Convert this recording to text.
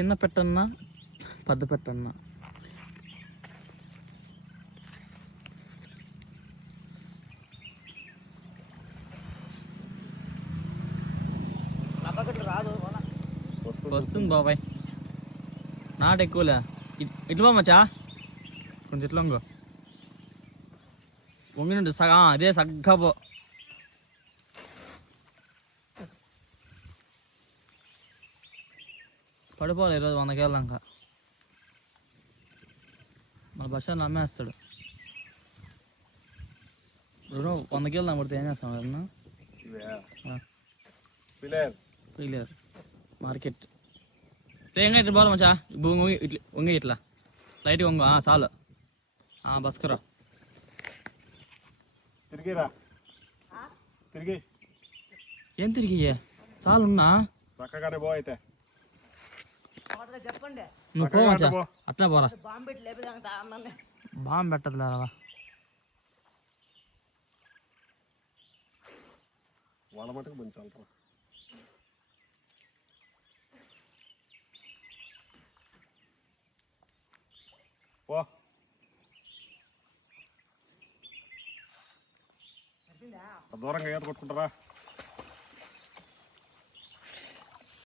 చిన్న పెట్టన్నా పెద్ద పెట్టన్నా రాదు వస్తుంది బాబాయ్ నాటు ఎక్కువలే ఇటు పో మచ్చా కొంచెం ఇట్లా ఇంకో వంగినుంటు సగా అదే సగ్గా పో పడిపోవాలి ఈరోజు 100 కేళ్ళంక మన బస్టాండ్ అమ్మేస్తాడు 100 కేళ్ళు పడితే ఏం చేస్తాం అన్న క్లియర్ మార్కెట్ తేంగా ఇట్లా పోవాలి మచ్చా వంగి ఇట్లా లైట్ వంగు చాలు బస్కరా తిరిగిరా తిరిగి ఏం తిరిగి చాలు ఉన్నా చక్కగానే పో అయితే చెప్పండి నువ్వు పో మచ్చా అట్లా పోరా బాంబు పెట్టి లేపేదాకా బాంబు పెట్టదులేరా వాళ్ళ మటుకు పెంచాలరా పో దూరంగా ఈత కొట్టుకుంటారా